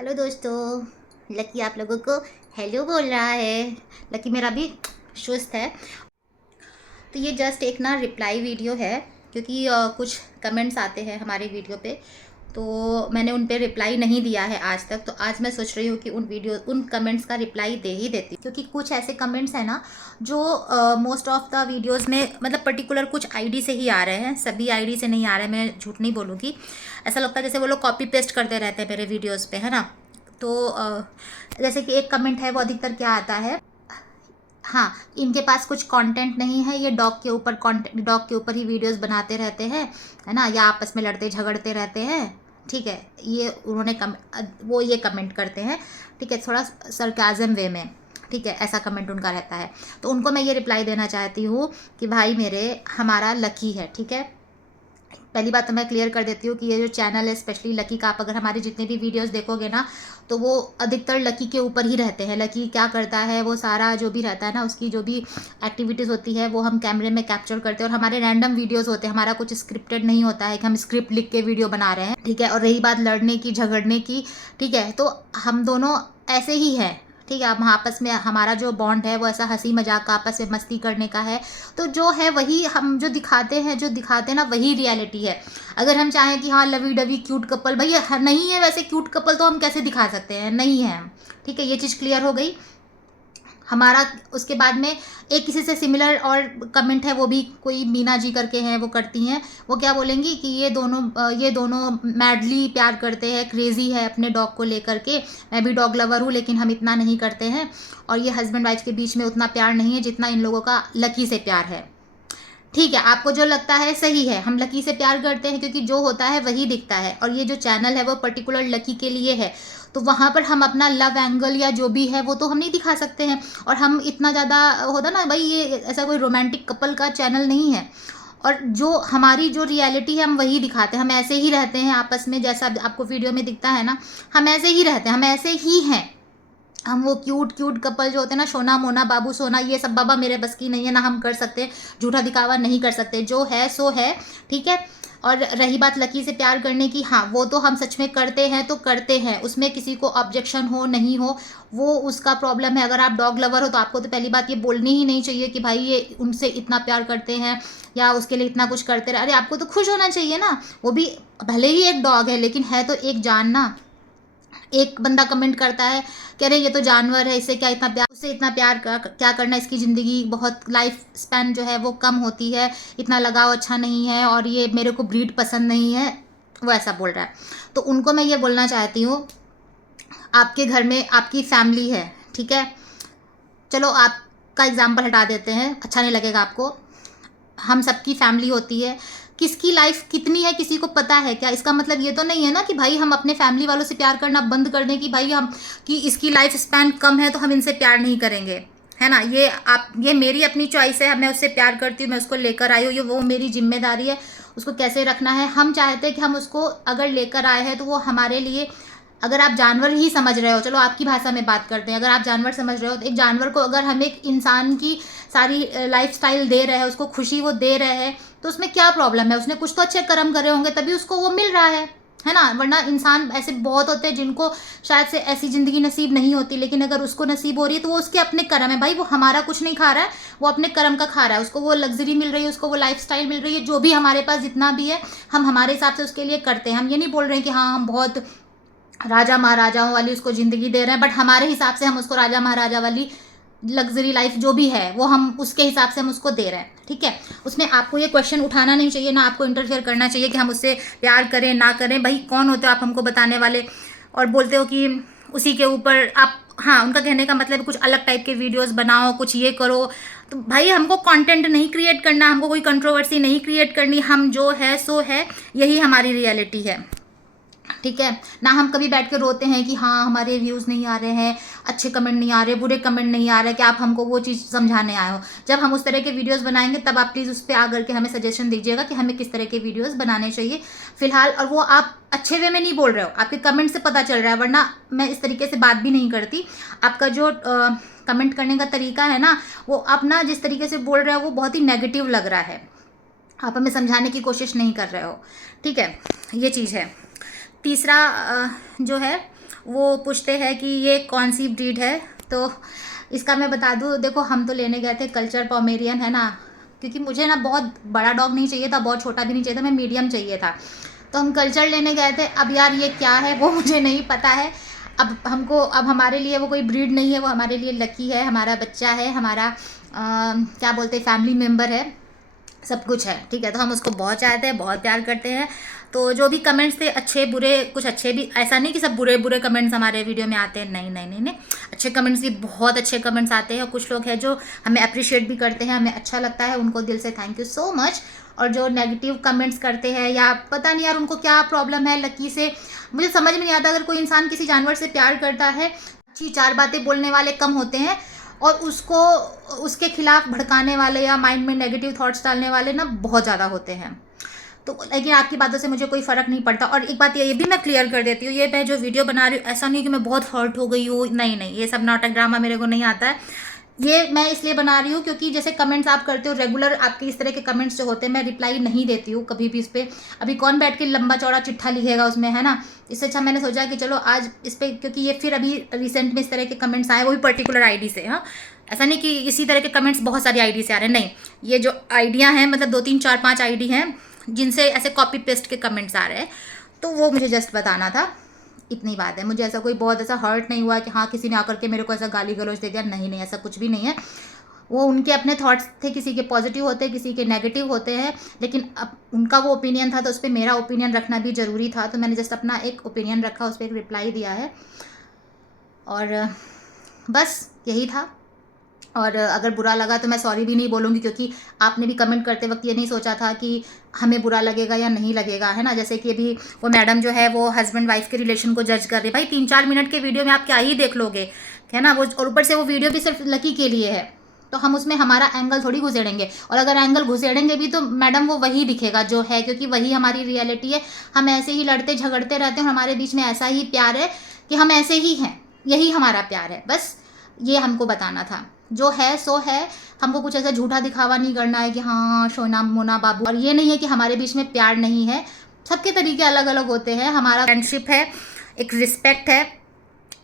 Hello दोस्तों, lucky आप लोगों को हेलो बोल रहा है। लकी मेरा भी सुस्त है। तो ये जस्ट एक ना रिप्लाई वीडियो है, क्योंकि कुछ कमेंट्स आते हैं हमारे वीडियो पे, तो मैंने उन पे रिप्लाई नहीं दिया है आज तक। तो आज मैं सोच रही हूँ कि उन कमेंट्स का रिप्लाई दे ही देती हूँ, क्योंकि कुछ ऐसे कमेंट्स हैं ना जो मोस्ट ऑफ द वीडियोस में मतलब पर्टिकुलर कुछ आईडी से ही आ रहे हैं, सभी आईडी से नहीं आ रहे हैं। मैं झूठ नहीं बोलूँगी, ऐसा लगता है जैसे वो लोग कॉपी पेस्ट करते रहते हैं मेरे वीडियोज़ पे, है ना। तो जैसे कि एक कमेंट है, वो अधिकतर क्या आता है, हाँ, इनके पास कुछ कंटेंट नहीं है, ये डॉग के ऊपर ही वीडियोस बनाते रहते हैं, है ना, या आपस में लड़ते झगड़ते रहते हैं। ठीक है, ये उन्होंने वो ये कमेंट करते हैं, ठीक है, थोड़ा सरकाज़म वे में। ठीक है, ऐसा कमेंट उनका रहता है। तो उनको मैं ये रिप्लाई देना चाहती हूँ कि भाई मेरे, हमारा लकी है, ठीक है। पहली बात तो मैं क्लियर कर देती हूँ कि ये जो चैनल है स्पेशली लकी का, आप अगर हमारे जितने भी वीडियोस देखोगे ना, तो वो अधिकतर लकी के ऊपर ही रहते हैं। लकी क्या करता है, वो सारा जो भी रहता है ना, उसकी जो भी एक्टिविटीज़ होती है वो हम कैमरे में कैप्चर करते हैं। और हमारे रैंडम वीडियोस होते हैं, हमारा कुछ स्क्रिप्टेड नहीं होता है कि हम स्क्रिप्ट लिख के वीडियो बना रहे हैं, ठीक है। और रही बात लड़ने की झगड़ने की, ठीक है, तो हम दोनों ऐसे ही हैं, ठीक है। अब आपस में हमारा जो बॉन्ड है वो ऐसा हंसी मजाक का, आपस में मस्ती करने का है। तो जो है वही हम जो दिखाते हैं ना, वही रियलिटी है। अगर हम चाहें कि हाँ लवी डवी क्यूट कपल, भैया नहीं है वैसे क्यूट कपल, तो हम कैसे दिखा सकते हैं, नहीं है हम, ठीक है। ये चीज़ क्लियर हो गई हमारा। उसके बाद में एक किसी से सिमिलर और कमेंट है, वो भी कोई मीना जी करके हैं, वो करती हैं, वो क्या बोलेंगी कि ये दोनों मैडली प्यार करते हैं, क्रेजी है अपने डॉग को लेकर के। मैं भी डॉग लवर हूँ, लेकिन हम इतना नहीं करते हैं, और ये हस्बैंड वाइफ के बीच में उतना प्यार नहीं है जितना इन लोगों का लकी से प्यार है। ठीक है, आपको जो लगता है सही है, हम लकी से प्यार करते हैं क्योंकि जो होता है वही दिखता है, और ये जो चैनल है वो पर्टिकुलर लकी के लिए है। तो वहाँ पर हम अपना लव एंगल या जो भी है वो तो हम नहीं दिखा सकते हैं। और हम इतना ज़्यादा होता ना भाई, ये ऐसा कोई रोमांटिक कपल का चैनल नहीं है। और जो हमारी जो रियलिटी है हम वही दिखाते हैं, हम ऐसे ही रहते हैं आपस में, जैसा आपको वीडियो में दिखता है ना, हम ऐसे ही रहते हैं, हम ऐसे ही हैं। हम वो क्यूट क्यूट कपल जो होते हैं ना, सोना मोना बाबू सोना, ये सब बाबा मेरे बस की नहीं है ना, हम कर सकते, झूठा दिखावा नहीं कर सकते, जो है सो है, ठीक है। और रही बात लकी से प्यार करने की, हाँ वो तो हम सच में करते हैं, तो करते हैं, उसमें किसी को ऑब्जेक्शन हो नहीं हो वो उसका प्रॉब्लम है। अगर आप डॉग लवर हो तो आपको तो पहली बात ये बोलनी ही नहीं चाहिए कि भाई ये उनसे इतना प्यार करते हैं या उसके लिए इतना कुछ करते रहे। अरे आपको तो खुश होना चाहिए ना, वो भी भले ही एक डॉग है लेकिन है तो एक जान ना। एक बंदा कमेंट करता है कह रहे ये तो जानवर है, इससे क्या इतना प्यार, उससे इतना प्यार क्या करना, इसकी ज़िंदगी बहुत, लाइफ स्पैन जो है वो कम होती है, इतना लगाव अच्छा नहीं है, और ये मेरे को ब्रीड पसंद नहीं है, वो ऐसा बोल रहा है। तो उनको मैं ये बोलना चाहती हूँ, आपके घर में आपकी फैमिली है, ठीक है, चलो आपका एग्जाम्पल हटा देते हैं, अच्छा नहीं लगेगा आपको। हम सबकी फैमिली होती है, किसकी लाइफ कितनी है किसी को पता है क्या? इसका मतलब ये तो नहीं है ना कि भाई हम अपने फैमिली वालों से प्यार करना बंद कर दें कि भाई हम, कि इसकी लाइफ स्पैन कम है तो हम इनसे प्यार नहीं करेंगे, है ना। ये मेरी अपनी चॉइस है, मैं उससे प्यार करती हूँ, मैं उसको लेकर आई हूँ, ये वो मेरी जिम्मेदारी है उसको कैसे रखना है। हम चाहते हैं कि हम उसको अगर लेकर आए हैं तो वो हमारे लिए, अगर आप जानवर ही समझ रहे हो, चलो आपकी भाषा में बात करते हैं, अगर आप जानवर समझ रहे हो तो एक जानवर को अगर हम एक इंसान की सारी लाइफ स्टाइल दे रहे हैं, उसको खुशी वो दे रहे हैं, तो उसमें क्या प्रॉब्लम है? उसने कुछ तो अच्छे कर्म करे होंगे तभी उसको वो मिल रहा है ना। वरना इंसान ऐसे बहुत होते हैं जिनको शायद से ऐसी ज़िंदगी नसीब नहीं होती, लेकिन अगर उसको नसीब हो रही है तो वो उसके अपने कर्म है भाई, वो हमारा कुछ नहीं खा रहा है, वो अपने कर्म का खा रहा है, उसको वो लग्जरी मिल रही है, उसको वो लाइफ स्टाइल मिल रही है, जो भी हमारे पास जितना भी है हम हमारे हिसाब से उसके लिए करते हैं। हम ये नहीं बोल रहे हैं कि हाँ हम बहुत राजा महाराजाओं वाली उसको ज़िंदगी दे रहे हैं, बट हमारे हिसाब से हम उसको राजा महाराजा वाली लग्जरी लाइफ जो भी है वो हम उसके हिसाब से हम उसको दे रहे हैं, ठीक है। उसमें आपको ये क्वेश्चन उठाना नहीं चाहिए, ना आपको इंटरफेयर करना चाहिए कि हम उससे प्यार करें ना करें। भाई कौन होते हो आप हमको बताने वाले? और बोलते हो कि उसी के ऊपर आप, हाँ उनका कहने का मतलब कुछ अलग टाइप के वीडियोस बनाओ, कुछ ये करो। तो भाई हमको कंटेंट नहीं क्रिएट करना, हमको कोई कंट्रोवर्सी नहीं क्रिएट करनी, हम जो है सो है, यही हमारी रियलिटी है, ठीक है ना। हम कभी बैठ के रोते हैं कि हाँ हमारे व्यूज़ नहीं आ रहे हैं, अच्छे कमेंट नहीं आ रहे, बुरे कमेंट नहीं आ रहे, कि आप हमको वो चीज़ समझाने आए हो। जब हम उस तरह के वीडियोस बनाएंगे तब आप प्लीज़ उस पर आकर के हमें सजेशन दीजिएगा कि हमें किस तरह के वीडियोस बनाने चाहिए फिलहाल। और वो आप अच्छे वे में नहीं बोल रहे हो, आपके कमेंट से पता चल रहा है, वरना मैं इस तरीके से बात भी नहीं करती। आपका जो कमेंट करने का तरीका है ना, वो आप ना जिस तरीके से बोल रहे हो वो बहुत ही नेगेटिव लग रहा है, आप हमें समझाने की कोशिश नहीं कर रहे हो, ठीक है, ये चीज़ है। तीसरा जो है वो पूछते हैं कि ये कौन सी ब्रीड है। तो इसका मैं बता दूँ, देखो हम तो लेने गए थे कल्चर पोमेरियन, है ना, क्योंकि मुझे ना बहुत बड़ा डॉग नहीं चाहिए था, बहुत छोटा भी नहीं चाहिए था, मैं मीडियम चाहिए था। तो हम कल्चर लेने गए थे। अब यार ये क्या है वो मुझे नहीं पता है। अब हमारे लिए वो कोई ब्रीड नहीं है, वो हमारे लिए लकी है, हमारा बच्चा है, हमारा क्या बोलते हैं, फैमिली मेम्बर है, सब कुछ है, ठीक है। तो हम उसको बहुत चाहते हैं, बहुत प्यार करते हैं। तो जो भी कमेंट्स थे, अच्छे बुरे, कुछ अच्छे भी, ऐसा नहीं कि सब बुरे बुरे कमेंट्स हमारे वीडियो में आते हैं, नहीं नहीं नहीं नहीं, अच्छे कमेंट्स भी, बहुत अच्छे कमेंट्स आते हैं। और कुछ लोग हैं जो हमें अप्रिशिएट भी करते हैं, हमें अच्छा लगता है, उनको दिल से थैंक यू सो मच। और जो नेगेटिव कमेंट्स करते हैं, या पता नहीं यार उनको क्या प्रॉब्लम है लकी से, मुझे समझ में नहीं आता। अगर कोई इंसान किसी जानवर से प्यार करता है, अच्छी 4 बातें बोलने वाले कम होते हैं, और उसको उसके खिलाफ भड़काने वाले या माइंड में नेगेटिव थॉट्स डालने वाले ना बहुत ज़्यादा होते हैं। तो लेकिन आपकी बातों से मुझे कोई फ़र्क नहीं पड़ता। और एक बात ये भी मैं क्लियर कर देती हूँ, ये मैं जो वीडियो बना रही हूँ, ऐसा नहीं कि मैं बहुत हर्ट हो गई हूँ, नहीं नहीं, ये सब नाटक ड्रामा मेरे को नहीं आता है। ये मैं इसलिए बना रही हूँ क्योंकि जैसे कमेंट्स आप करते हो रेगुलर, आपके इस तरह के कमेंट्स जो होते हैं, मैं रिप्लाई नहीं देती हूँ कभी भी इस पर। अभी कौन बैठ के लंबा चौड़ा चिट्ठा लिखेगा उसमें, है ना। इससे अच्छा मैंने सोचा कि चलो आज इस पर, क्योंकि ये फिर अभी रिसेंट में इस तरह के कमेंट्स आए, वो भी पर्टिकुलर आईडी से। हाँ, ऐसा नहीं कि इसी तरह के कमेंट्स बहुत सारी आईडी से आ रहे हैं, नहीं, ये जो आइडियाँ हैं, मतलब 2 3 4 5 आईडी हैं जिनसे ऐसे कॉपी पेस्ट के कमेंट्स आ रहे हैं। तो वो मुझे जस्ट बताना था, इतनी बात है। मुझे ऐसा कोई बहुत ऐसा हर्ट नहीं हुआ कि हाँ किसी ने आकर के मेरे को ऐसा गाली गलौज दे दिया, नहीं नहीं, ऐसा कुछ भी नहीं है। वो उनके अपने थॉट्स थे, किसी के पॉजिटिव होते हैं, किसी के नेगेटिव होते हैं, लेकिन अब उनका वो ओपिनियन था, तो उस पर मेरा ओपिनियन रखना भी ज़रूरी था। तो मैंने जस्ट अपना एक ओपिनियन रखा, उस पर एक रिप्लाई दिया है, और बस यही था। और अगर बुरा लगा तो मैं सॉरी भी नहीं बोलूँगी, क्योंकि आपने भी कमेंट करते वक्त ये नहीं सोचा था कि हमें बुरा लगेगा या नहीं लगेगा, है ना। जैसे कि अभी वो मैडम जो है वो हस्बैंड वाइफ के रिलेशन को जज कर रही है। भाई 3-4 मिनट के वीडियो में आप क्या ही देख लोगे, है ना। वो और ऊपर से वो वीडियो भी सिर्फ लकी के लिए है, तो हम उसमें हमारा एंगल थोड़ी घुसेड़ेंगे। और अगर एंगल घुसेड़ेंगे भी तो मैडम वो वही दिखेगा जो है, क्योंकि वही हमारी रियलिटी है। हम ऐसे ही लड़ते झगड़ते रहते हैं, हमारे बीच में ऐसा ही प्यार है कि हम ऐसे ही हैं, यही हमारा प्यार है। बस ये हमको बताना था, जो है सो है। हमको कुछ ऐसा झूठा दिखावा नहीं करना है कि हाँ सोना मोना बाबू। और ये नहीं है कि हमारे बीच में प्यार नहीं है, सबके तरीके अलग अलग होते हैं। हमारा फ्रेंडशिप है, एक रिस्पेक्ट है,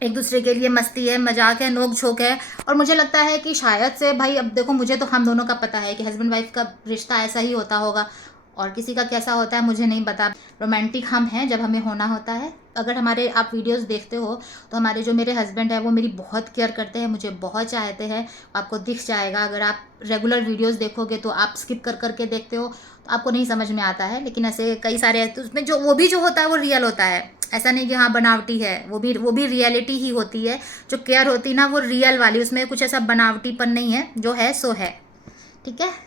एक दूसरे के लिए मस्ती है, मजाक है, नोक झोंक है। और मुझे लगता है कि शायद से, भाई अब देखो, मुझे तो हम दोनों का पता है कि हस्बैंड वाइफ का रिश्ता ऐसा ही होता होगा, और किसी का कैसा होता है मुझे नहीं पता। रोमांटिक हम हैं जब हमें होना होता है। अगर हमारे आप वीडियोस देखते हो तो हमारे जो मेरे हस्बैंड है वो मेरी बहुत केयर करते हैं, मुझे बहुत चाहते हैं, आपको दिख जाएगा। अगर आप रेगुलर वीडियोस देखोगे तो आप स्किप कर करके देखते हो तो आपको नहीं समझ में आता है, लेकिन ऐसे कई सारे तो उसमें जो वो भी जो होता है वो रियल होता है। ऐसा नहीं कि हाँ बनावटी है, वो भी रियलिटी ही होती है। जो केयर होती है ना वो रियल वाली, उसमें कुछ ऐसा बनावटीपन नहीं है, जो है सो है, ठीक है।